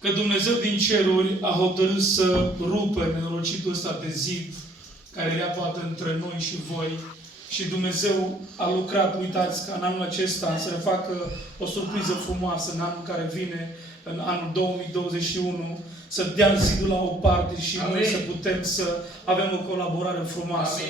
că Dumnezeu din ceruri a hotărât să rupă nenorocitul ăsta de zid care era poate între noi și voi. Și Dumnezeu a lucrat, uitați, ca în anul acesta să ne facă o surpriză frumoasă în anul care vine, în anul 2021, să dea zidul la o parte și noi să putem să avem o colaborare frumoasă.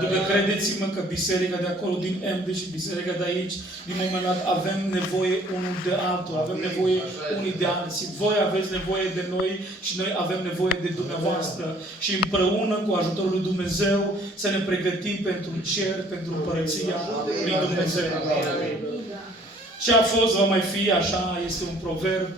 După credeți-mă că biserica de acolo din Emde și biserica de aici, din moment dat, avem nevoie unul de altul, avem nevoie unii de alții. Voi aveți nevoie de noi și noi avem nevoie de dumneavoastră. Și împreună cu ajutorul lui Dumnezeu să ne pregătim pentru cer, pentru împărăția lui Dumnezeu. Ce a fost, va mai fi, așa este un proverb.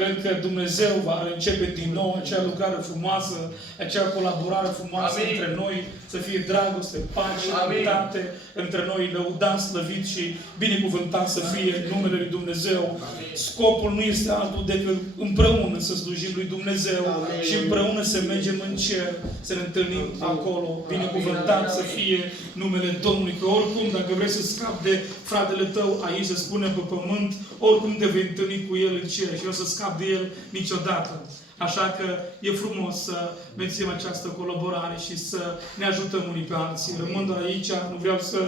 Cred că Dumnezeu va începe din nou acea lucrare frumoasă, acea colaborare frumoasă între noi, să fie dragoste, pace, unitate între noi, lăudat, slăvit și binecuvântat să fie numele lui Dumnezeu. Scopul nu este altul decât împreună să slujim lui Dumnezeu și împreună să mergem în cer, să ne întâlnim acolo. Binecuvântat să fie numele Domnului, că oricum, dacă vrei să scapi de fratele tău aici, să spunem pe pământ, oricum te vei întâlni cu el în cer și o să scapi de el niciodată. Așa că e frumos să menținem această colaborare și să ne ajutăm unii pe alții. Rămân doar aici, nu vreau să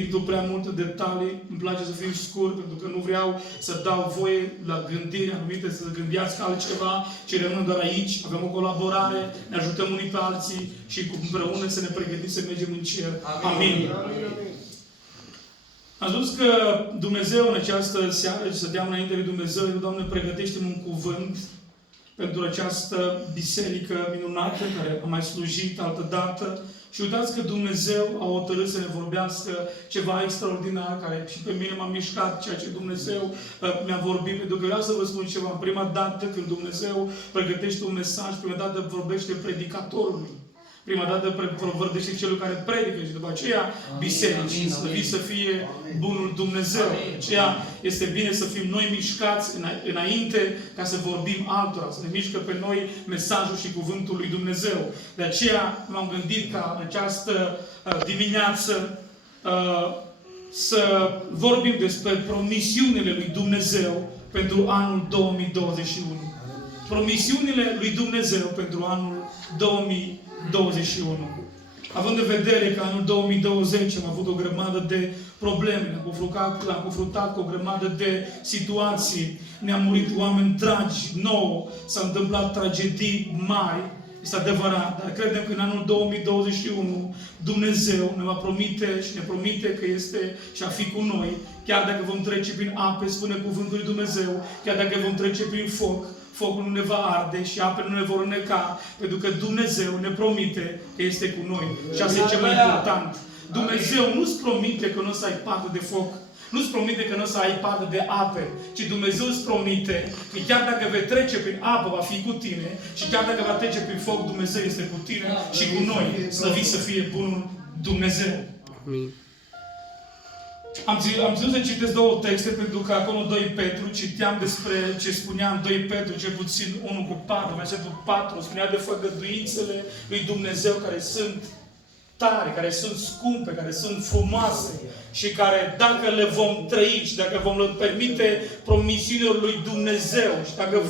intru prea multe detalii, îmi place să fiu scurt, pentru că nu vreau să dau voie la gândiri anumite, să gândească altceva, ci rămân doar aici, avem o colaborare, ne ajutăm unii pe alții și împreună să ne pregătim să mergem în cer. Amin. Am spus că Dumnezeu în această seară, și să deam înainte lui Dumnezeu, Doamne, pregătește-mi un cuvânt pentru această biserică minunată care a mai slujit altădată. Și uitați că Dumnezeu a hotărât să ne vorbească ceva extraordinar, care și pe mine m-a mișcat ceea ce Dumnezeu mi-a vorbit. Pentru că vreau să vă spun ceva. Prima dată când Dumnezeu pregătește un mesaj, prima dată vorbește predicatorului. Prima dată vorbește celor care predică și după aceea bisericii. Slăvit să fie bunul Dumnezeu. De aceea este bine să fim noi mișcați înainte ca să vorbim altora. Să ne mișcă pe noi mesajul și cuvântul lui Dumnezeu. De aceea m-am gândit ca în această dimineață să vorbim despre promisiunile lui Dumnezeu pentru anul 2021. Promisiunile lui Dumnezeu pentru anul 2021. Având în vedere că anul 2020 am avut o grămadă de probleme, l-am confruntat cu o grămadă de situații, ne-au murit oameni dragi, nouă, s-au întâmplat tragedii mari, este adevărat, dar credem că în anul 2021 Dumnezeu ne va promite și ne promite că este și a fi cu noi, chiar dacă vom trece prin ape, spune cuvântul lui Dumnezeu, chiar dacă vom trece prin foc, focul nu ne va arde și apele nu ne vor înneca, pentru că Dumnezeu ne promite că este cu noi. Și asta e cel mai important. Dumnezeu nu-ți promite că nu o să ai parte de foc, nu-ți promite că nu o să ai parte de ape, ci Dumnezeu îți promite că chiar dacă vei trece prin apă, va fi cu tine, și chiar dacă va trece prin foc, Dumnezeu este cu tine și cu noi. Slăvit să fie bunul Dumnezeu. Amin. Am ținut să citesc două texte, pentru că acolo 2 Petru, citeam despre ce spunea în 2 Petru, cel puțin 1:4, versetul 4, spunea de făgăduințele lui Dumnezeu care sunt tare, care sunt scumpe, care sunt frumoase și care, dacă le vom trăi și dacă vom le permite promisiunilor lui Dumnezeu și dacă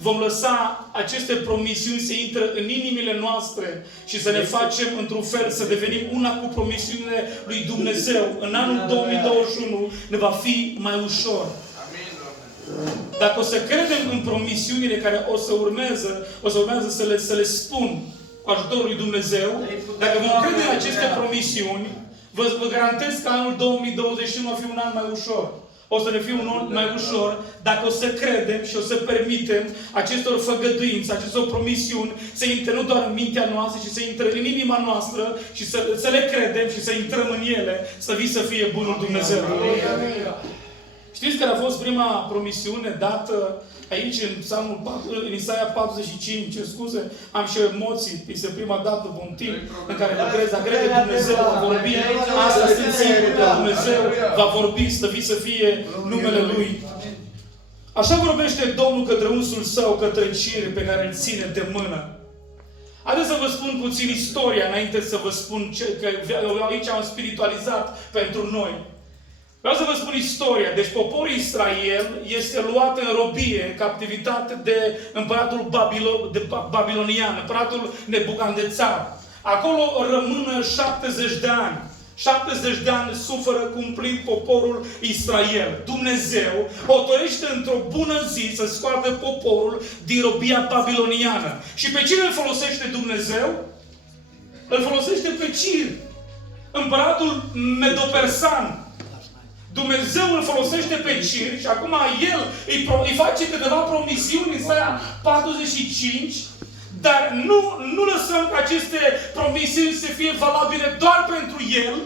vom lăsa aceste promisiuni să intre în inimile noastre și să ne facem într-un fel, să devenim una cu promisiunile lui Dumnezeu, în anul 2021 ne va fi mai ușor. Dacă o să credem în promisiunile care o să urmează să le spun cu ajutorul lui Dumnezeu, dacă vom crede în aceste promisiuni, vă garantez că anul 2021 va fi un an mai ușor. O să ne fie un an mai ușor dacă o să credem și o să permitem acestor făgăduinți, acestor promisiuni să intre nu doar în mintea noastră, ci să intre în inima noastră și să le credem și să intrăm în ele, să fie bunul Dumnezeu. Știți care a fost prima promisiune dată aici în Psalmul 4, în Isaia 45, scuze, am și emoții, este prima dată un timp în care lucrez, dar cred că Dumnezeu va vorbi, asta sunt sigur că Dumnezeu va vorbi, slăvit să fie numele Lui. Așa vorbește Domnul către unsul Său, către cire pe care îl ține de mână. Haideți să vă spun puțin istoria înainte să vă spun că aici am spiritualizat pentru noi. Vreau să vă spun istoria. Deci poporul Israel este luat în robie, în captivitate de împăratul babilonian, împăratul Nebucandețar. Acolo rămână 70 de ani. 70 de ani suferă cumplit poporul Israel. Dumnezeu hotărăște într-o bună zi să scoată poporul din robia babiloniană. Și pe cine îl folosește Dumnezeu? Îl folosește pe Cir, împăratul Medo-Persan. Dumnezeu îl folosește pe Cir și acum el îi face câteva promisiuni în Isaia 45, dar nu lăsăm ca aceste promisiuni să fie valabile doar pentru el,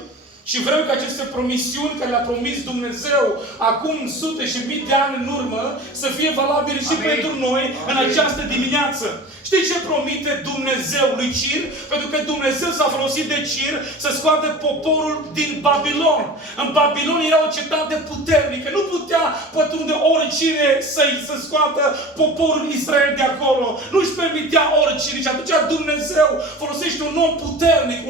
și vrem ca aceste promisiuni care le-a promis Dumnezeu acum sute și mii de ani în urmă să fie valabile și pentru noi în această dimineață. Știți ce promite Dumnezeu lui Cir? Pentru că Dumnezeu s-a folosit de Cir să scoată poporul din Babilon. În Babilon era o cetate puternică. Nu putea pătrunde oricine să scoată poporul Israel de acolo. Nu-și permitea oricine. Și atunci Dumnezeu folosește un om puternic,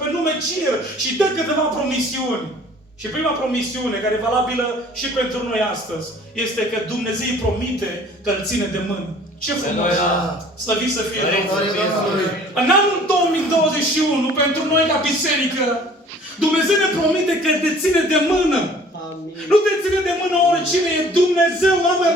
pe nume Cir, și dă câteva promisiuni. Și prima promisiune, care e valabilă și pentru noi astăzi, este că Dumnezeu îi promite că îl ține de mână. Ce frumos! Slăvit să fie Domnul! În anul 2021, pentru noi ca biserică, Dumnezeu ne promite că te ține de mână. Amin. Nu te ține de mână oricine, e Dumnezeu, amen.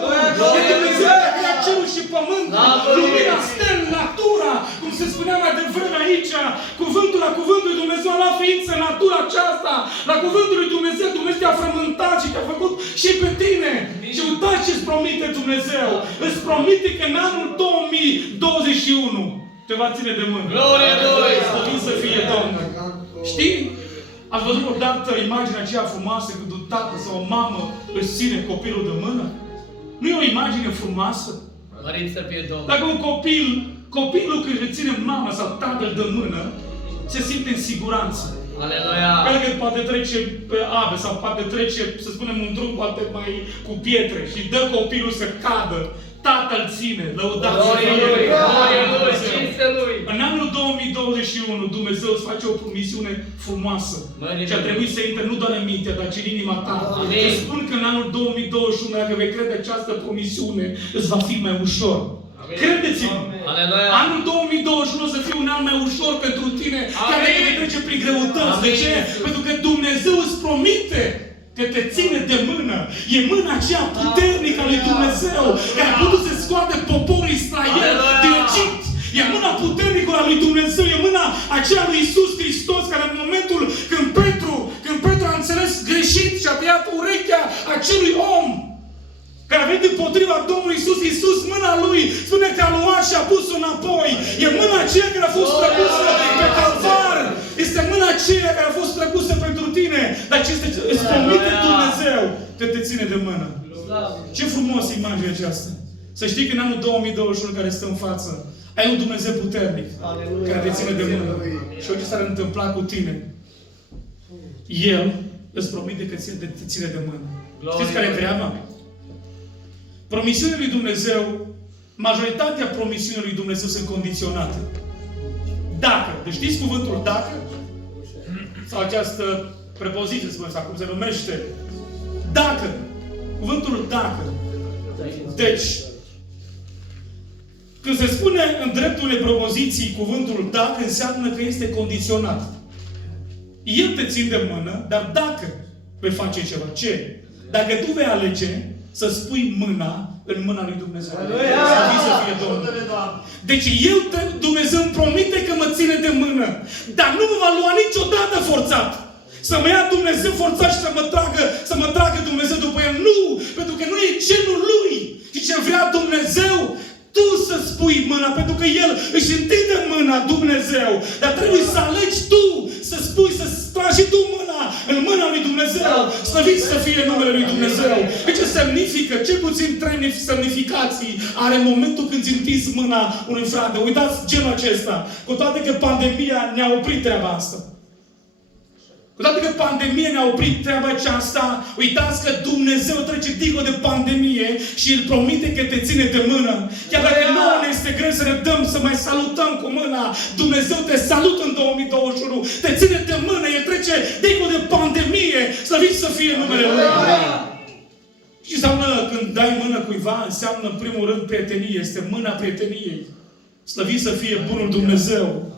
E Dumnezeu care a creat cerul și pământul. Lumina, stel, natura, cum se spunea mai devreme aici, cuvântul la cuvântul lui Dumnezeu a luat ființă, natura aceasta, la cuvântul lui Dumnezeu, Dumnezeu te-a frământat și te-a făcut și pe tine. Și uitați ce îți promite Dumnezeu. Îți promite că în anul 2021 te va ține de mână. Glorie Lui! Slăvit să fie Domnul! Știi? Ați văzut odată imaginea aceea frumoasă când un tată sau o mamă își ține copilul de mână? Nu e o imagine frumoasă? Mărit să fie Domnul! Dacă un copilul când își ține mama sau tatăl de mână, se simte în siguranță. Aleluia! Pentru că poate trece pe ape sau poate trece, să spunem, un drum poate mai cu pietre și dă copilul să cadă. Tatăl ține, lăudați să fie Dumnezeu. În anul 2021 Dumnezeu îți face o promisiune frumoasă. Și a trebuit să intre nu doar în mintea, dar și în inima ta. Îți spun că în anul 2021, dacă vei crede această promisiune, îți va fi mai ușor. Credeți-mă! Anul 2021 să fie un an mai ușor pentru tine, chiar dacă vei trece prin greutăți. De ce? Pentru că Dumnezeu îți promite că te ține de mână. E mâna aceea puternică a lui Dumnezeu care a putut să scoate poporul Israel din Egipt. E mâna puternică a lui Dumnezeu. E mâna aceea lui Iisus Hristos care în momentul când Petru a înțeles greșit și a tăiat urechea acelui om care a venit împotriva Domnului Iisus, mâna lui spune că a luat și a pus-o înapoi. E mâna aceea care a fost trăgusă pe Calvar. Este mâna aceea care a fost trăgusă pentru tine. Dar ce îți promite Dumnezeu că te ține de mână. Ce frumos imaginea aceasta. Să știi că în anul 2021 care stă în față, ai un Dumnezeu puternic care te ține de mână. Și orice s-ar întâmpla cu tine, El îți promite că te ține de mână. Știți care e treaba? Promisiunile lui Dumnezeu, majoritatea promisiunilor lui Dumnezeu sunt condiționate. Dacă, deci știți cuvântul dacă? Sau această prepoziție, spuneți, acum se numește. Dacă. Cuvântul dacă. Deci, când se spune în drepturile propoziții cuvântul dacă, înseamnă că este condiționat. El te ține de mână, dar dacă vei face ceva, ce? Dacă tu vei alege să spui mâna în mâna lui Dumnezeu. Să fie Domnul. Deci Dumnezeu îmi promite că mă ține de mână. Dar nu mă va lua niciodată forțat. Să mă ia Dumnezeu forțat și să mă tragă Dumnezeu după El. Nu! Pentru că nu e genul Lui. Și ce vrea Dumnezeu, tu să spui mâna. Pentru că El își întinde mâna, Dumnezeu. Dar trebuie să alegi tu să spui, să tragi și tu mâna în mâna lui Dumnezeu. Slăvit să fie numele lui Dumnezeu. Deci ce semnifică? Cel puțin 3 semnificații are momentul când îți întinzi mâna unui frate. Uitați genul acesta. Cu toate că pandemia ne-a oprit treaba asta. Cu toate că pandemia ne-a oprit treaba aceasta, uitați că Dumnezeu trece dincolo de pandemie și îl promite că te ține de mână. Chiar dacă nouă ne este greu să ne dăm, să mai salutăm cu mâna, Dumnezeu te salută în 2021, te ține de mână, El trece dincolo de pandemie Slăvit să fie numele Lui! Și înseamnă când dai mână cuiva, înseamnă în primul rând prietenie. Este mâna prieteniei. Slăvit să fie bunul Dumnezeu.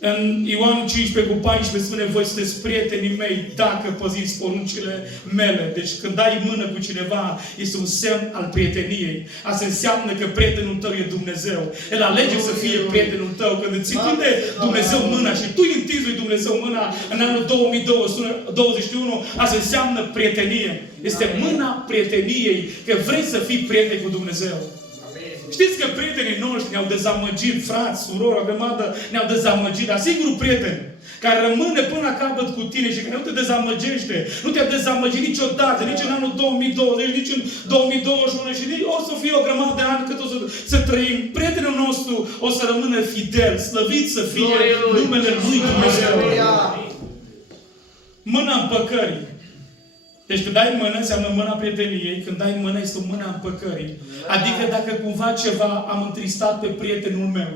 În Ioan 15:14 spune, voi sunteți prietenii mei dacă păziți poruncile mele. Deci când dai mână cu cineva, este un semn al prieteniei. Asta înseamnă că prietenul tău e Dumnezeu. El alege să fie prietenul tău. Când îți întinde Dumnezeu mâna și tu îi întinzi lui Dumnezeu mâna în anul 2021, asta înseamnă prietenie. Este mâna prieteniei, că vrei să fii prieten cu Dumnezeu. Știți că prietenii noștri ne-au dezamăgit, frați, surori, o grămadă ne-au dezamăgit, dar singurul prieten care rămâne până la capăt cu tine și care nu te dezamăgește, nu te-a dezamăgit niciodată, nici în anul 2020, nici în 2021 și nici o să fie o grămadă de ani cât o să trăim. Prietenul nostru o să rămână fidel, slăvit să fie numele Lui Dumnezeu. Mâna împăcării. Deci când dai mână, înseamnă mâna prieteniei. Când dai mână, este o mână împăcării. Adică dacă cumva ceva am întristat pe prietenul meu,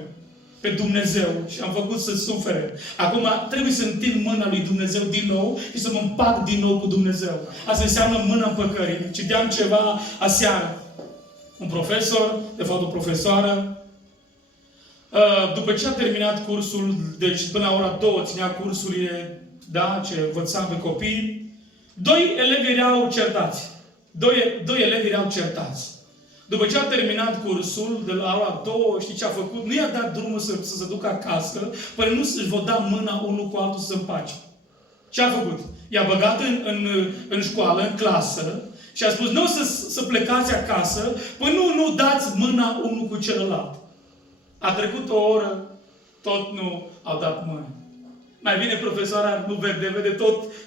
pe Dumnezeu, și am făcut să sufere, acum trebuie să întind mâna lui Dumnezeu din nou și să mă împac din nou cu Dumnezeu. Asta înseamnă mâna împăcării. Citeam ceva aseară. Un profesor, de fapt o profesoară, după ce a terminat cursul, deci până la ora 2 ținea cursurile, da, ce învăța pe copii, doi elevi erau certați. Doi elevi erau certați. După ce a terminat cursul, de la ora 2, știi ce a făcut? Nu i-a dat drumul să se ducă acasă, până nu își vă da mâna unul cu altul să se împace. Ce a făcut? I-a băgat în școală, în clasă, și a spus, nu să plecați acasă, până nu dați mâna unul cu celălalt. A trecut o oră, tot nu au dat mână. Mai vine profesoara, nu vede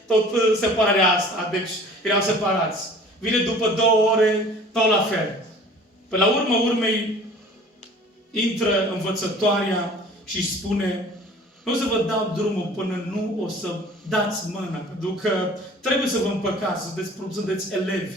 tot separarea asta. Deci erau separați. Vine după 2 ore, tot la fel. Pe la urmă urmei, intră învățătoarea și își spune, nu o să vă dau drumul până nu o să dați mâna. Pentru că trebuie să vă împăcați, sunteți elevi.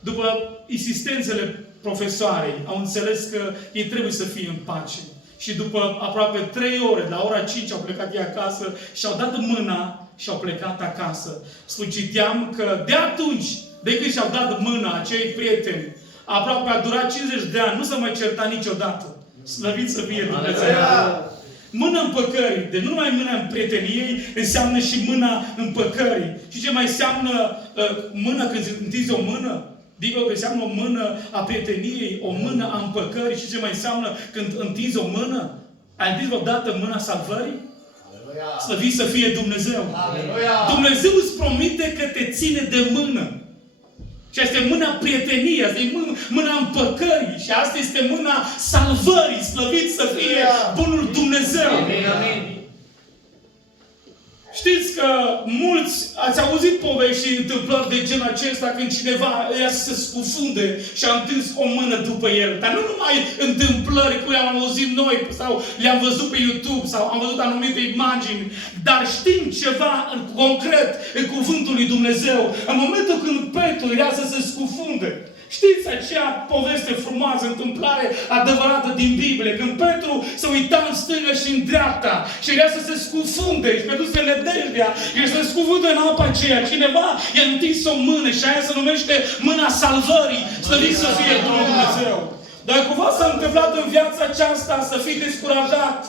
După insistențele profesoarei, au înțeles că ei trebuie să fie în pace. Și după aproape 3 ore, la ora 5 au plecat ei acasă și au dat mâna și au plecat acasă. Citeam că de atunci, de când și-au dat mâna acei prieteni, aproape a durat 50 de ani, nu s-a mai certat niciodată. Slăvit să fie Dumnezeu! Mâna împăcării. Deci nu numai mâna prieteniei, înseamnă și mâna împăcării. Și ce mai înseamnă mâna când întinzi o mână? Dică că înseamnă o mână a prieteniei, o mână a împăcării. Și ce mai înseamnă când întinzi o mână? Ai întins vreodată mâna salvării? Aleluia! Slăvit să fie Dumnezeu! Aleluia! Dumnezeu îți promite că te ține de mână. Și asta e mâna prieteniei, asta e mâna împăcării. Și asta este mâna salvării. Slăvit să fie bunul Dumnezeu! Amin, amin. Știți că mulți ați auzit povești și întâmplări de genul acesta când cineva ia să se scufunde și a întins o mână după el. Dar nu numai întâmplări cu le-am auzit noi sau le-am văzut pe YouTube sau am văzut anumite imagini, dar știm ceva în concret în cuvântul lui Dumnezeu. În momentul când Petru era să se scufunde, știți acea poveste frumoasă, întâmplare adevărată din Biblie, când Petru se uita în stânga și în dreapta și era să se scufunde și peduse nădejdea, și să se scufunde în apa aceea. Cineva i-a întins o mână și aia se numește mâna salvării. Slăvit să fie bunul Dumnezeu. Dar cumva s-a întâmplat în viața aceasta să fii descurajat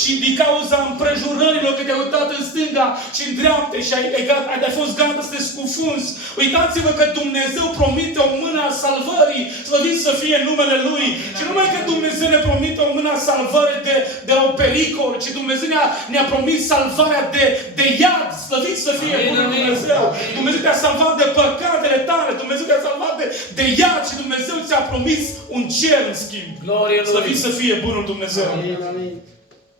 și din cauza împrejurărilor că te-ai uitat în stânga și în dreapta și ai fost gata să te scufunzi. Uitați-vă că Dumnezeu promite o mână a salvării, slăvit să fie numele Lui. Și numai că Dumnezeu ne promite o mână a salvării de la un pericol, ci Dumnezeu ne-a promis salvarea de iad, slăvit să fie bunul Dumnezeu. Dumnezeu te-a salvat de păcatele tale, Dumnezeu te-a salvat de iad și Dumnezeu ți-a promis un cer în schimb. Slăvit să fie bunul Dumnezeu. Amin.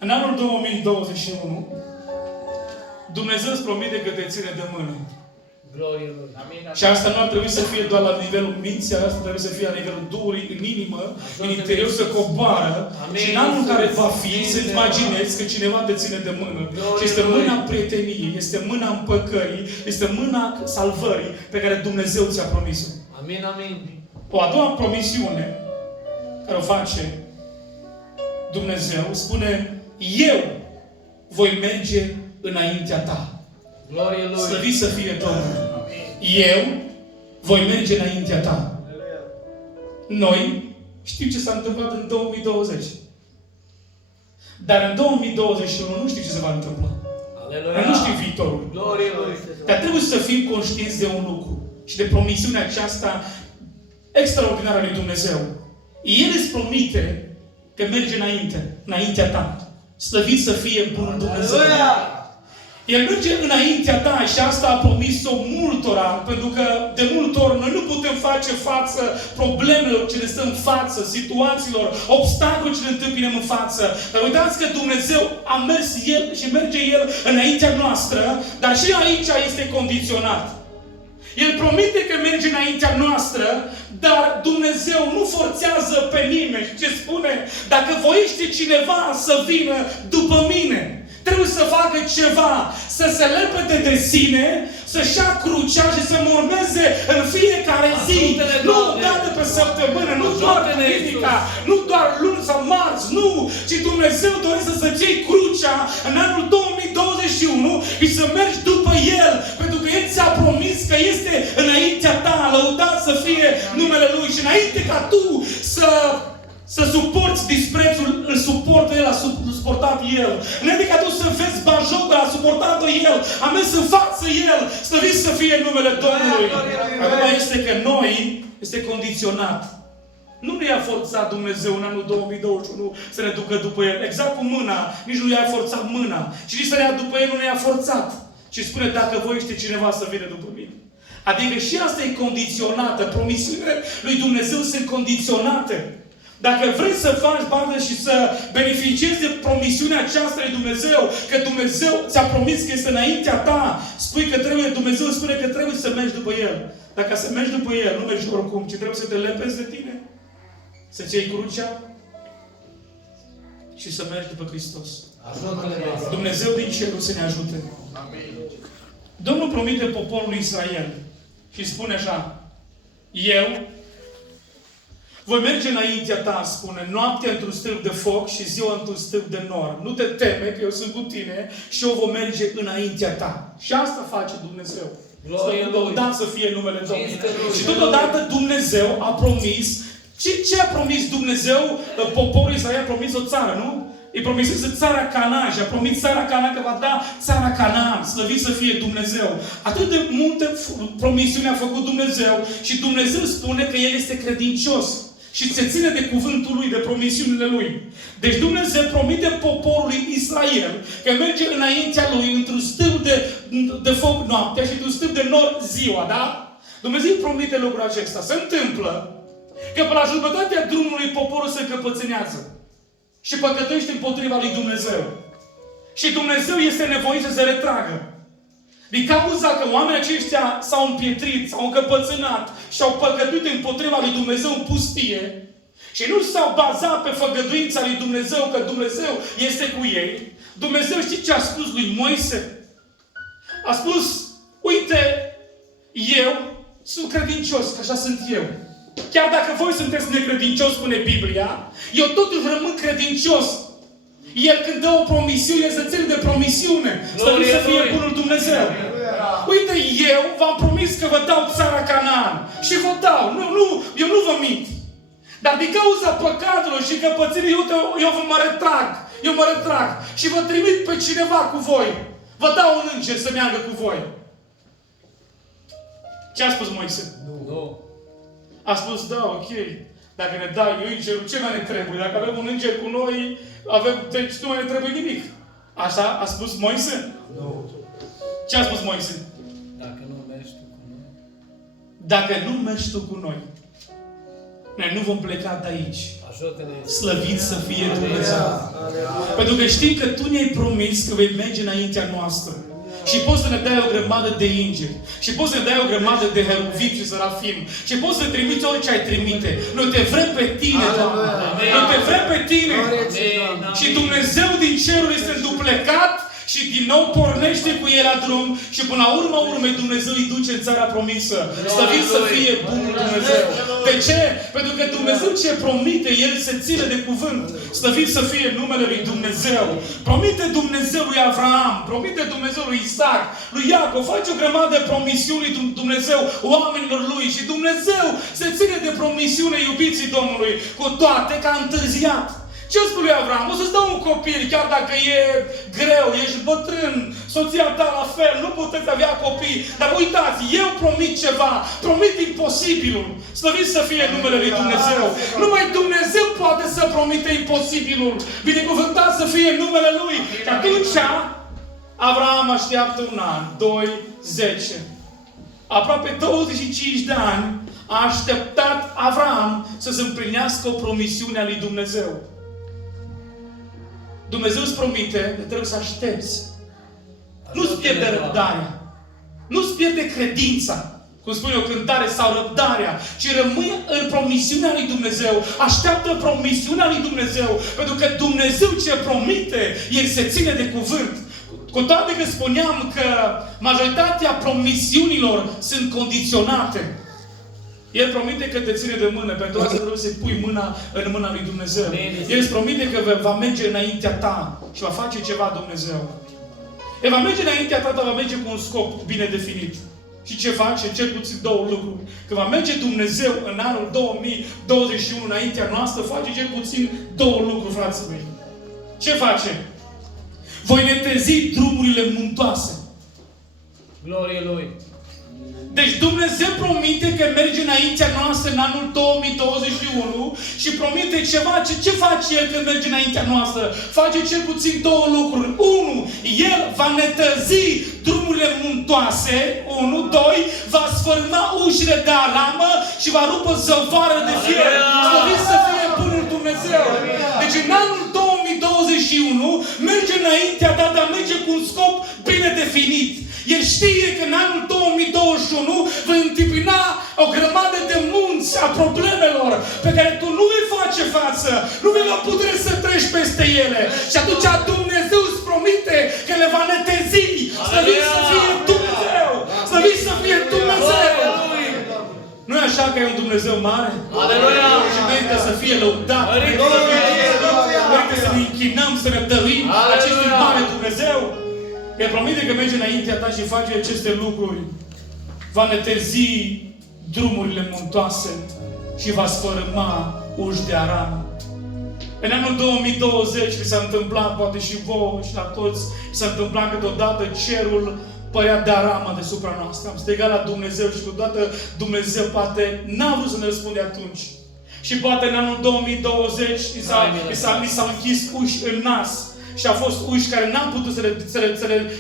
În anul 2021, Dumnezeu îți promite că te ține de mână. Și asta nu ar trebui să fie doar la nivelul minții, asta trebuie să fie la nivelul Duhului, în inimă, în interior să coboară. Și în anul care va fi, să-ți imaginezi că cineva te ține de mână. Și este mâna prieteniei, este mâna împăcării, este mâna salvării pe care Dumnezeu ți-a promis-o. Amin, amin. O a doua promisiune care o face Dumnezeu spune: eu voi merge înaintea ta. Glorie Lui. Slăvit să fie Domnul. Eu voi merge înaintea ta. Noi știm ce s-a întâmplat în 2020. Dar în 2021 nu știu ce se va întâmpla. Aleluia. Nu știu viitorul. Glorie Lui. Dar trebuie să fim conștienți de un lucru. Și de promisiunea aceasta extraordinară a lui Dumnezeu. El îți promite că merge înaintea ta. Slăvit să fie bunul Dumnezeu. El merge înaintea ta și asta a promis-o multora, pentru că de multe ori noi nu putem face față problemelor ce ne stă în față, situațiilor, obstacolele ce ne întâmpinăm în față. Dar uitați că Dumnezeu a mers El și merge El înaintea noastră, dar și aici este condiționat. El promite că merge înaintea noastră, dar Dumnezeu nu forțează pe nimeni. Ce spune? Dacă voiește cineva să vină după mine, trebuie să facă ceva, să se lepede de sine, să-și ia crucea și să mă urmeze în fiecare zi. Nu o dată pe săptămână, nu doar duminica, nu doar luni sau marți, nu! Ci Dumnezeu dorește să-ți iei crucea în anul 2021 și să mergi după El, pentru că El ți-a promis că este înaintea ta, lăudat să fie numele Lui. Și înainte ca tu să suporți disprețul, îl suportă El, a suportat El. Înainte ca tu să vezi bajocul, a suportat-o El, a mers în față El, slăvit să fie numele Domnului. Acum este că noi, este condiționat. Nu ne-a forțat Dumnezeu în anul 2021 să ne ducă după El. Exact cu mâna, nici nu i-a forțat mâna. Și nici să ne ia după El nu ne-a forțat. Și spune, dacă voiește cineva să vină după mine. Adică și asta e condiționată. Promisiunile lui Dumnezeu sunt condiționate. Dacă vrei să faci parte și să beneficiezi de promisiunea aceasta lui Dumnezeu, că Dumnezeu ți-a promis că este înaintea ta, spui că Dumnezeu spune că trebuie să mergi după El. Dacă să mergi după El, nu mergi oricum, ci trebuie să te lepezi de tine, să-ți iei crucea și să mergi după Hristos. Dumnezeu din cerul să ne ajute. Domnul promite poporului Israel și spune așa, eu voi merge înaintea ta, spune, noaptea într-un stâlp de foc și ziua într-un stâlp de nor. Nu te teme că eu sunt cu tine și eu voi merge înaintea ta. Și asta face Dumnezeu. Lăudat să fie numele Domnului. Și totodată Dumnezeu a promis. Ce a promis Dumnezeu? Poporul Israel a promis o țară, nu? Îi promisese țara Canaan și a promis țara Canaan că va da țara Canaan. Slăvit să fie Dumnezeu. Atât de multe promisiuni a făcut Dumnezeu și Dumnezeu spune că El este credincios. Și se ține de cuvântul Lui, de promisiunile Lui. Deci Dumnezeu promite poporului Israel că merge înaintea Lui într-un stâlp de foc noaptea și într-un stâlp de nor ziua, da? Dumnezeu promite lucrul acesta. Se întâmplă că pe la jumătatea drumului poporul se încăpățânează și păcătuiește împotriva lui Dumnezeu. Și Dumnezeu este nevoit să se retragă. Din cauza că oamenii aceștia s-au împietrit, s-au încăpățânat și au păcătuit împotriva lui Dumnezeu în pustie și nu s-au bazat pe făgăduința lui Dumnezeu, că Dumnezeu este cu ei, Dumnezeu știi ce a spus lui Moise? A spus, uite, eu sunt credincios, că așa sunt eu. Chiar dacă voi sunteți necredincioși, spune Biblia, eu totuși rămân credincios. El când dă o promisiune, se ține de promisiune. Slăvit să fie bunul Dumnezeu. Uite, eu v-am promis că vă dau țara Canaan. Și vă dau. Eu nu vă mint. Dar din cauza păcatelor și căpățânii, eu mă retrag. Eu mă retrag. Și vă trimit pe cineva cu voi. Vă dau un înger să meargă cu voi. Ce a spus Moise? Nu. A spus, da, ok. Dacă ne dai îngerul, ce mai ne trebuie? Dacă avem un înger cu noi, deci nu mai ne trebuie nimic. Așa a spus Moise? Nu. Ce a spus Moise? Dacă nu mergi tu cu noi. Dacă nu mergi tu cu noi, noi nu vom pleca de aici. Ajută-ne. Slăvit să fie Dumnezeu. Pentru că știm că Tu ne-ai promis că vei merge înaintea noastră. Și poți să ne dai o grămadă de îngeri. Și poți să ne dai o grămadă de heruvim și serafim. Și poți să trimiți orice ai trimite. Noi te vrem pe Tine, Doamne. Noi te vrem pe Tine. Și Dumnezeu din cerul este înduplecat și din nou pornește cu el la drum și până la urma urmei Dumnezeu îi duce în țara promisă. Slăvit să fie bunul Dumnezeu. De ce? Pentru că Dumnezeu ce promite, El se ține de cuvânt. Slăvit să fie numele lui Dumnezeu. Promite Dumnezeu lui Avraam, promite Dumnezeu lui Isaac, lui Iacov, face o grămadă de promisiuni lui Dumnezeu oamenilor lui și Dumnezeu se ține de promisiune, iubiții Domnului, cu toate că a întârziat. Ce spune lui Avram? O să-ți dau un copil, chiar dacă e greu, ești bătrân, soția ta la fel, nu puteți avea copii. Dar uitați, eu promit ceva, promit imposibilul. Slăvit să fie numele lui Dumnezeu. Numai Dumnezeu poate să promite imposibilul. Binecuvântat să fie numele Lui. Și atunci, Avram așteaptă un an, 2, 10. Aproape 25 de ani a așteptat Avram să se împlinească o promisiune a lui Dumnezeu. Dumnezeu îți promite, că trebuie să aștepți. Nu-ți pierde răbdarea. Nu-ți pierde credința. Cum spune o cântare, sau răbdarea. Ci rămâi în promisiunea lui Dumnezeu. Așteaptă promisiunea lui Dumnezeu. Pentru că Dumnezeu ce promite, El se ține de cuvânt. Cu toate că spuneam că majoritatea promisiunilor sunt condiționate. El promite că te ține de mână, pentru asta trebuie să pui mâna în mâna lui Dumnezeu. El îți promite că va merge înaintea ta și va face ceva Dumnezeu. El va merge înaintea ta, dar va merge cu un scop bine definit. Și ce face? Cel puțin două lucruri. Că va merge Dumnezeu în anul 2021 înaintea noastră, face cel puțin două lucruri, frații mei. Ce face? Voi netezi drumurile muntoase. Glorie Lui. Deci Dumnezeu promite că merge înaintea noastră în anul 2021 și promite ceva. Ce face El când merge înaintea noastră? Face cel puțin două lucruri. Unu, El va netezi drumurile muntoase. 1, 2, va sfârma ușile de aramă și va rupe zăvoară de fier. Slăvit să fie bunul Dumnezeu. Deci în anul 2021 merge înaintea ta, dar merge cu un scop bine definit. El știe că în anul 2021 vei întâmpina o grămadă de munți a problemelor pe care tu nu vei face față, nu vei avea putere să treci peste ele. Și atunci Dumnezeu îți promite că le va netezi. Slăvit să fie Dumnezeu! Slăvit să fie Dumnezeu! Nu e așa că e un Dumnezeu mare? Aleluia! Și merită să fie lăudat. Merită să ne închinăm, să ne dăruim acestui mare Dumnezeu. El promite că merge înaintea ta și face aceste lucruri. Va netezi drumurile muntoase și va sfărâma uși de aramă. În anul 2020 mi s-a întâmplat, poate și vouă și la toți, mi s-a întâmplat că deodată cerul părea de aramă deasupra noastră. Am strigat la Dumnezeu și deodată Dumnezeu poate n-a vrut să ne răspunde atunci. Și poate în anul 2020 mi s-au închis uși în nas. Și au fost uși care n-am putut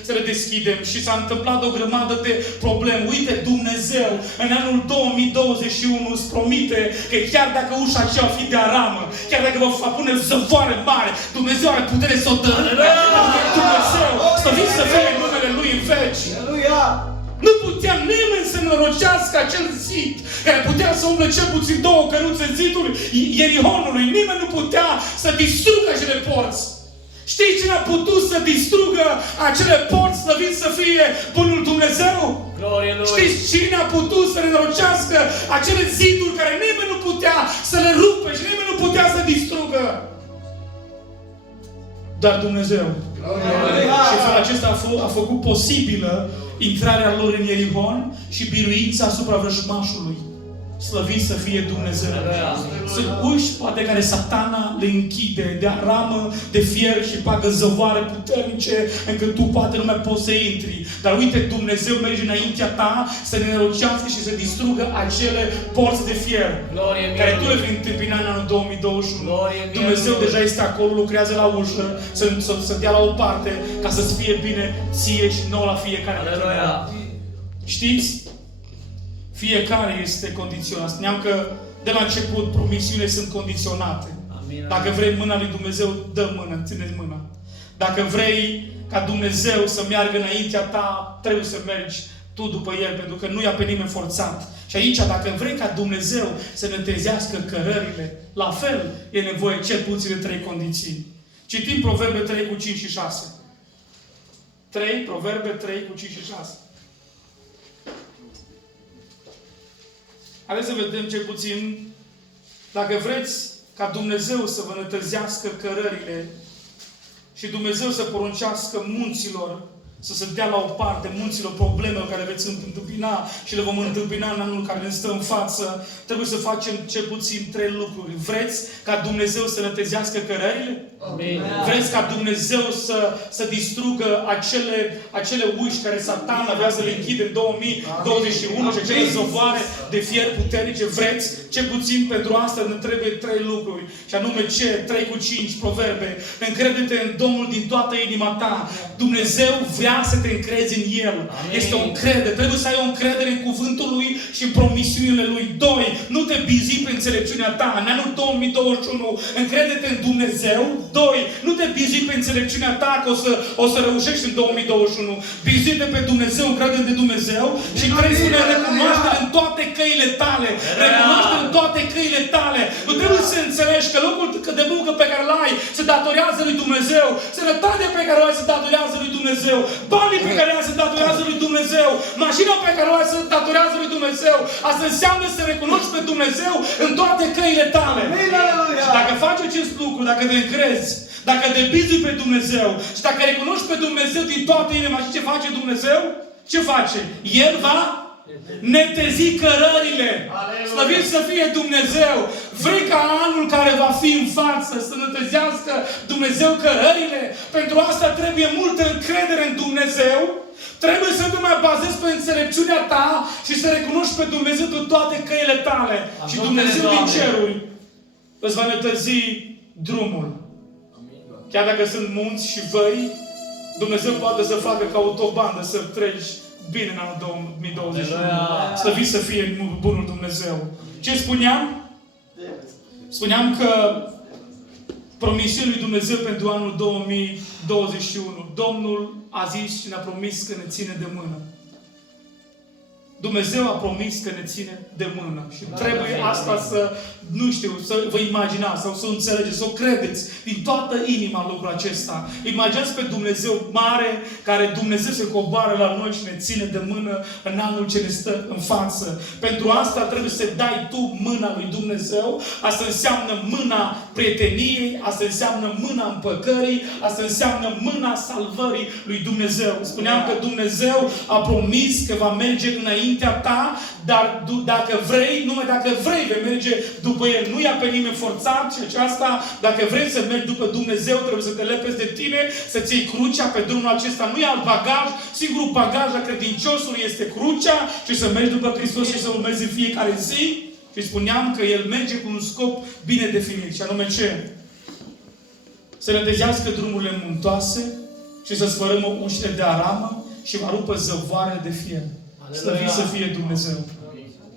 să le deschidem. Și s-a întâmplat o grămadă de probleme. Uite, Dumnezeu în anul 2021 îți promite că chiar dacă ușa aceea va fi de aramă, chiar dacă va pune zăvoare mare, Dumnezeu are putere să o dărâme. Dumnezeu, slăvit să fie numele Lui în veci. Nu putea nimeni să norocească acel zid care putea să umble cel puțin 2 căruțe ziduri Ierihonului. Nimeni nu putea să distrugă acele porți. Știi cine a putut să distrugă acele porți, slăvit să fie bunul Dumnezeu? Glorie Lui. Știți cine a putut să renorocească acele ziduri care nimeni nu putea să le rupe și nimeni nu putea să distrugă? Doar Dumnezeu. Și felul acesta a făcut posibilă intrarea lor în Ierihon și biruința asupra vrăjmașului. Slăvit să fie Dumnezeu. Sunt uși, poate, care Satana le închide de aramă, de fier și bagă zăvoare puternice, încât tu poate nu mai poți să intri. Dar uite, Dumnezeu merge înaintea ta să ne nerocească și să distrugă acele porți de fier care tu le vei întâmpina în anul 2021. Dumnezeu deja este acolo, lucrează la ușă, să dea la o parte, ca să-ți fie bine ție și nouă la fiecare. Știți? Fiecare este condiționat. Spuneam că de la început promisiunile sunt condiționate. Amin. Dacă vrei mâna lui Dumnezeu, dă mână, ține-ți mâna. Dacă vrei ca Dumnezeu să meargă înaintea ta, trebuie să mergi tu după El, pentru că nu i-a pe nimeni forțat. Și aici, dacă vrei ca Dumnezeu să ne trezească cărările, la fel e nevoie cel puțin de 3 condiții. Citim Proverbe 3 cu 5 și 6. 3, Proverbe 3 cu 5 și 6. Haideți să vedem cel puțin, dacă vreți ca Dumnezeu să vă nătăzească cărările și Dumnezeu să poruncească munților să se dea la o parte munților problemelor care veți întâmpina și le vom întâmpina în anul care ne stă în față, trebuie să facem cel puțin 3 lucruri. Vreți ca Dumnezeu să nătezească cărările? Amin. Vreți ca Dumnezeu să distrugă acele uși care Satan avea să le închide în 2021 și acele zăvoare de fier puternice? Vreți? Cel puțin pentru asta ne trebuie 3 lucruri. Și anume ce? 3 cu 5 Proverbe. Încrede-te în Domnul din toată inima ta. Dumnezeu vrea să te încrezi în El. Amin. Este o încredere. Trebuie să ai o încredere în cuvântul Lui și în promisiunile Lui. 2. Nu te bizi pe înțelepciunea ta. În anul 2021 încrede-te în Dumnezeu. 2. Nu te bizi pe înțelepciunea ta că o să reușești în 2021. Bizi-te pe Dumnezeu, încrede-te în Dumnezeu. Și 3 spune, recunoaște-L în toate căile tale. Recunoaște-L în toate căile tale. Nu trebuie să înțelegi că locul de muncă pe care îl ai se datorează lui Dumnezeu. Sănătatea pe care o ai se datorează lui Dumnezeu. Banii pe care o ai se datorează lui Dumnezeu. Mașina pe care o ai se datorează lui Dumnezeu. Asta înseamnă să recunoști pe Dumnezeu în toate căile tale. Și dacă faci acest lucru, dacă te încrezi, dacă te bizui pe Dumnezeu și dacă recunoști pe Dumnezeu din toată inima, și ce face Dumnezeu? Ce face? El va netezi cărările. Slăvit să fie Dumnezeu. Vrei ca anul care va fi în față să netezească Dumnezeu cărările? Pentru asta trebuie multă încredere în Dumnezeu. Trebuie să nu mai bazezi pe înțelepciunea ta și să recunoști pe Dumnezeu în toate căile tale. Și Dumnezeu din ceruri îți va netezi drumul. Chiar dacă sunt munți și văi, Dumnezeu poate să facă ca autobandă să treci bine în anul 2021. Slăvit să fie bunul Dumnezeu. Ce spuneam? Spuneam că promisiunea lui Dumnezeu pentru anul 2021. Domnul a zis și ne-a promis că ne ține de mână. Dumnezeu a promis că ne ține de mână. Și trebuie asta să vă imaginați sau să o înțelegeți, să o credeți din toată inima lucrul acesta. Imaginați pe Dumnezeu mare, care Dumnezeu se coboară la noi și ne ține de mână în anul ce ne stă în față. Pentru asta trebuie să dai tu mâna lui Dumnezeu. Asta înseamnă mâna prieteniei, asta înseamnă mâna împăcării, asta înseamnă mâna salvării lui Dumnezeu. Spuneam că Dumnezeu a promis că va merge înaintea ta, dar dacă vrei, numai dacă vrei, vei merge după El. Nu ia pe nimeni forțat și aceasta, dacă vrei să mergi după Dumnezeu, trebuie să te lepezi de tine, să-ți iei crucea pe drumul acesta. Nu ia alt bagaj, singurul bagaj la credinciosul este crucea și să mergi după Hristos și să urmezi în fiecare zi. Și spuneam că El merge cu un scop bine definit. Și anume ce? Să netezească drumurile muntoase și să sfărâmă ușile de aramă și va rupă zăvoare de fier. Slăvit să fie Dumnezeu.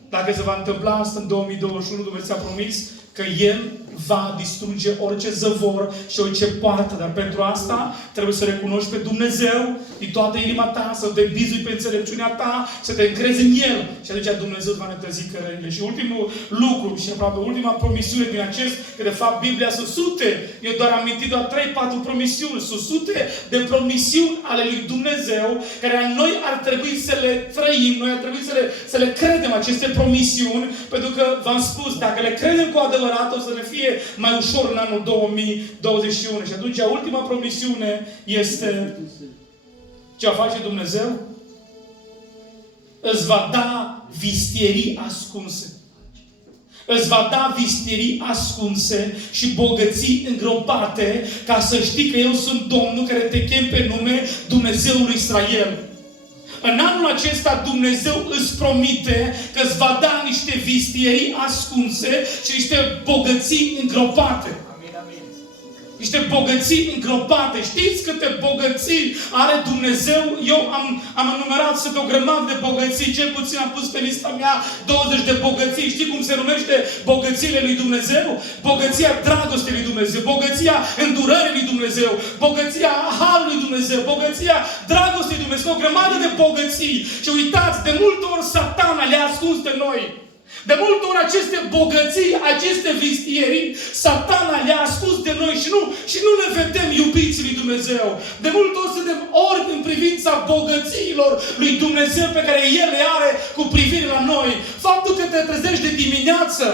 Dacă se va întâmpla asta în 2021, Dumnezeu a promis că El va distruge orice zăvor și orice poartă. Dar pentru asta trebuie să recunoști pe Dumnezeu din toată inima ta, să te bizui pe înțelepciunea ta, să te încrezi în El. Și atunci Dumnezeu îți va netezi cărările. Și ultimul lucru, și aproape ultima promisiune din acest, că de fapt Biblia sunt sute, eu doar am amintit doar 3-4 promisiuni, sunt sute de promisiuni ale lui Dumnezeu, care noi ar trebui să le trăim, noi ar trebui să le credem aceste promisiuni, pentru că v-am spus, dacă le credem cu adevărat, o să ne fie mai ușor în anul 2021. Și atunci, ultima promisiune este ce va face Dumnezeu? Îți va da vistierii ascunse. Îți va da vistierii ascunse și bogății îngropate, ca să știi că eu sunt Domnul care te chem pe nume Dumnezeul Israel. În anul acesta Dumnezeu îți promite că îți va da niște vistierii ascunse și niște bogății îngropate. Niște bogății îngropate. Știți câte bogății are Dumnezeu? Eu am enumerat o grămadă de bogății. Cel puțin am pus pe lista mea 20 de bogății. Știi cum se numește bogățiile lui Dumnezeu? Bogăția dragostei lui Dumnezeu. Bogăția îndurării lui Dumnezeu. Bogăția harului lui Dumnezeu. Bogăția dragostei lui Dumnezeu. O grămadă de bogății. Și uitați, de multe ori Satana le-a ascuns de noi. De multe ori aceste bogății, aceste vistierii, Satana le-a ascuns de noi și nu ne vedem iubiții lui Dumnezeu. De multe ori suntem orbi în privința bogățiilor lui Dumnezeu pe care El le are cu privire la noi. Faptul că te trezești de dimineață,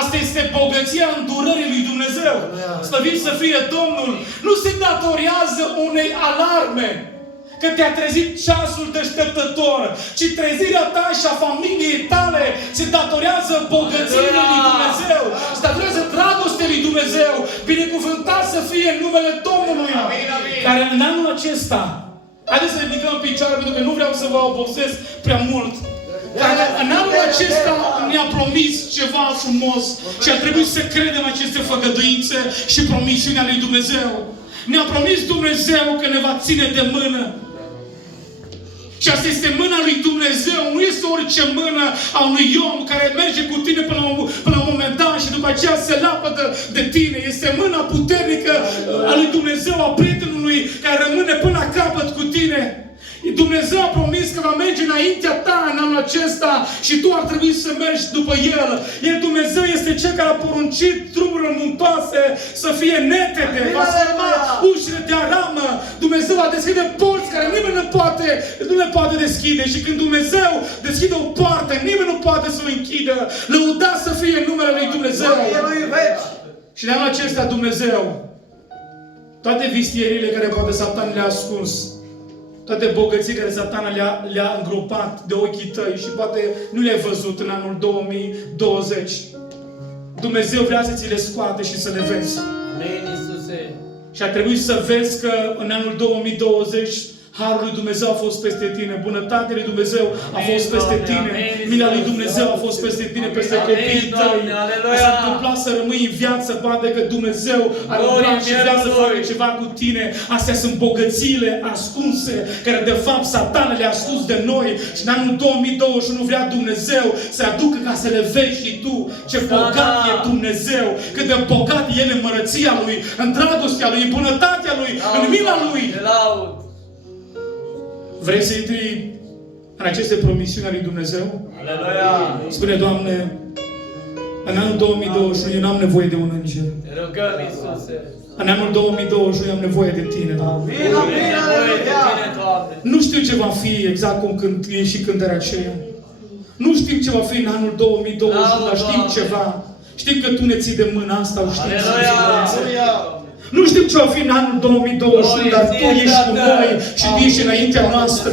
asta este bogăția îndurării lui Dumnezeu. Slăvit să fie Domnul. Nu se datorează unei alarme că te-a trezit ceasul deșteptător, ci trezirea ta și a familiei tale se datorează bogăției lui Dumnezeu, se datorează dragostei lui Dumnezeu. Binecuvântat să fie în numele Domnului. Amin, amin. Care în anul acesta, haideți să ridicăm în picioare, pentru că nu vreau să vă obosesc prea mult. Care în anul acesta ne-a promis ceva frumos și a trebuit să credem aceste făgăduințe și promisiunea lui Dumnezeu. Ne-a promis Dumnezeu că ne va ține de mână. Și asta este mâna lui Dumnezeu, nu este orice mână a unui om care merge cu tine până la un moment dat și după aceea se lapădă de tine. Este mâna puternică a lui Dumnezeu, a prietenului care rămâne până la capăt cu tine. Dumnezeu a promis că va merge înaintea ta în anul acesta și tu ar trebui să mergi după El. El, Dumnezeu, este Cel care a poruncit drumurile muntoase să fie netede, va sfârma ușile de aramă. Dumnezeu va deschide porți care nimeni nu le poate deschide. Și când Dumnezeu deschide o poartă, nimeni nu poate să o închidă. Lăudat să fie numele lui Dumnezeu. Și de anul acesta, Dumnezeu, toate vistierile care poate Satan le-a ascuns, toate bogății care Satana le-a îngropat de ochii tăi și poate nu le-ai văzut în anul 2020. Dumnezeu vrea să ți le scoate și să le vezi. Amin, Iisuse. Și a trebuit să vezi că în anul 2020 Harul lui Dumnezeu a fost peste tine, bunătatea lui Dumnezeu a fost peste tine, mila lui Dumnezeu a fost peste tine, peste copiii tăi. S-a întâmplat să rămâi în viață, poate că Dumnezeu are un plan și vrea să facă ceva cu tine. Astea sunt bogățiile ascunse, care de fapt Satana le-a ascuns de noi. Și în anul 2021 vrea Dumnezeu să aducă ca să le vezi și tu ce bogat e Dumnezeu, cât de bogat e El în mărăția Lui, în dragostea Lui, în bunătatea Lui, în mila Lui. Vrei să intri în aceste promisiuni ale lui Dumnezeu? Aleluia! Spune, Doamne, în anul 2021 eu n-am nevoie de un înger. Te rugăm, Iisuse. În anul 2021 eu am nevoie de Tine, Doamne. Nu știu ce va fi exact cum e și cântarea aceea. Nu știm ce va fi în anul 2021, dar știm ceva. Știm că Tu ne ții de mâna asta, o știm. Nu știm ce va fi în anul 2021, dar Tu ești cu noi și Tu ești înaintea noastră.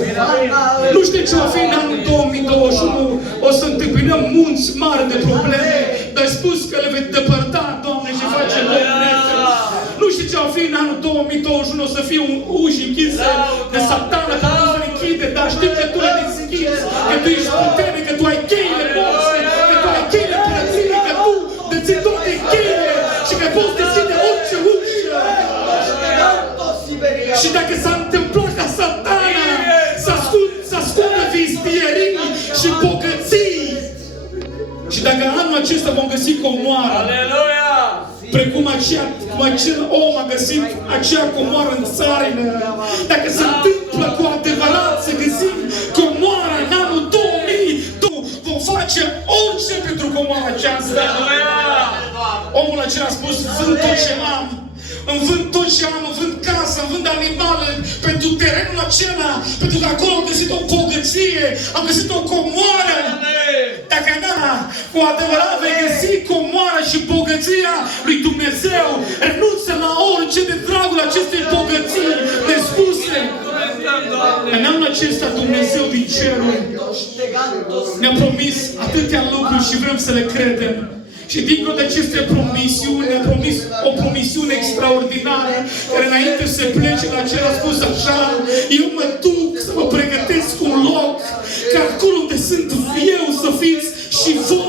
Nu știm ce va fi în anul 2021. O să întâmpinăm munți mari de probleme, dar ai spus că le vei depărta, Doamne, și face loc nete. Nu știu ce va fi în anul 2021, o să fie uși închise de Satana, că nu se închide, dar știm că Tu le deschizi, că Tu ești puternic, că Tu ai cheile morții, că Tu ai cheile părățirii, că Tu deții toate cheile și că poți deschide orice ușă. Și dacă s-a întâmplat ca Satana să ascundă vistierii și bogății, și dacă anul acesta vom găsi comoară, precum acel om a găsit acea comoară în țarină, dacă se întâmplă cu adevărat să găsim comoara în anul 2000, vom face orice pentru comoara aceasta. Omul acela a spus, vând tot ce am. Îmi vând tot ce am, îmi vând casă, îmi vând animale pentru terenul acela, pentru că acolo am găsit o bogăție, am găsit o comoară. Dacă cu adevărat vei găsi comoara și bogăția lui Dumnezeu, renunță la orice de dragul acestei bogății nespuse. În anul acesta Dumnezeu din ceruri ne-a promis atâtea lucruri și vrem să le credem. Și dincolo de aceste promisiuni, a promis o promisiune extraordinară, care înainte să plece la cer a spus așa, eu mă duc să vă pregătesc un loc, ca acolo unde sunt eu să fiți și voi.